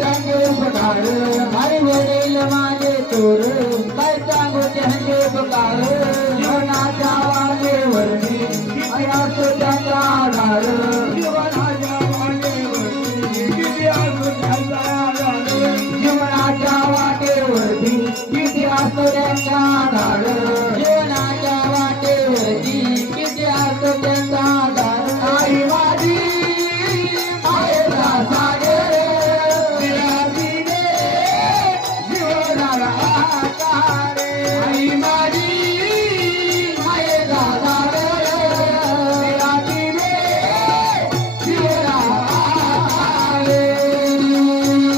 त्यांचे उपकार आई वडील माझे चोर काय सांगू त्यांचे उपकार जीवनाच्या वाटेवरती असतो त्याचा आधार